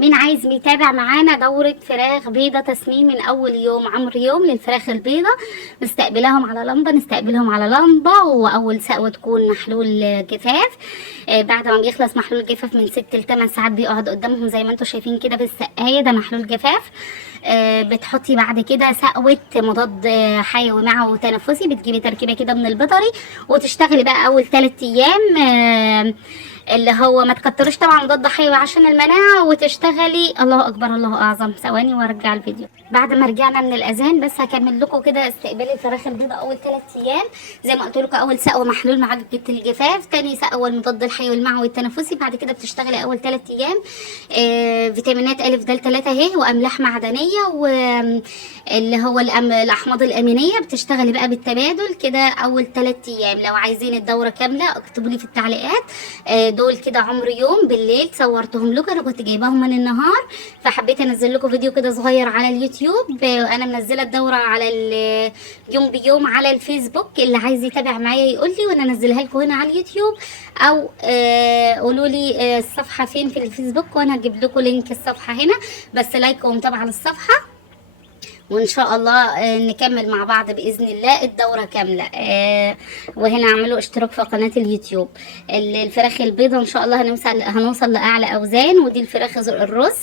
مين عايز يتابع معانا دورة فراخ بيضة تسمين من اول يوم عمر يوم للفراخ البيضة، نستقبلهم على لمبة، واول سقوة تكون محلول جفاف. بعد ما بيخلص محلول الجفاف من 6 ل 8 ساعات بيقعد قدامهم زي ما انتم شايفين كده في السقاية، ده محلول جفاف. بتحطي بعد كده سقوة مضاد حيوي معه تنفسي، بتجيبي تركيبة كده من البيطري وتشتغلي بقى اول 3 ايام اللي هو ما تكترش طبعا مضاد حيوي عشان المناعه، وتشتغلي. الله اكبر الله اعظم. ثواني وارجع الفيديو. بعد ما رجعنا من الاذان بس هكمل لكم كده استقبال الفراخ البيضاء اول 3 ايام. زي ما قلت لكم، اول سقوه محلول مع الجفاف، تاني سقوه المضاد الحيوي المعوي التنفسي. بعد كده بتشتغلي اول 3 ايام فيتامينات الف د 3 اهي، واملاح معدنيه، واللي هو الاحماض الامينيه. بتشتغلي بقى بالتبادل كده اول 3 ايام. لو عايزين الدوره كامله اكتبوا لي في التعليقات. دول كده عمر يوم بالليل صورتهم لكم، انا كنت جايباهم من النهار فحبيت انزل لكم فيديو كده صغير على اليوتيوب. انا منزله الدوره على يوم بيوم على الفيسبوك، اللي عايز يتابع معايا يقول لي وانا انزلها لكم هنا على اليوتيوب، او قولوا لي الصفحه فين في الفيسبوك وانا هجيب لكم لينك الصفحه هنا. بس لايك ومتابعه للصفحه، وان شاء الله نكمل مع بعض باذن الله الدوره كامله. وهنا اعملوا اشتراك في قناه اليوتيوب. الفراخ البيضه ان شاء الله هنوصل لاعلى اوزان. ودي الفراخ الرز،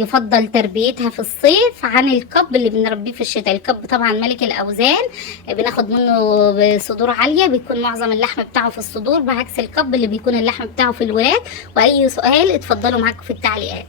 يفضل تربيتها في الصيف عن الكب اللي بنربيه في الشتاء. الكب طبعا ملك الاوزان، بناخد منه صدور عاليه، بيكون معظم اللحم بتاعه في الصدور، بعكس الكب اللي بيكون اللحم بتاعه في الوراك. واي سؤال اتفضلوا معاكم في التعليقات.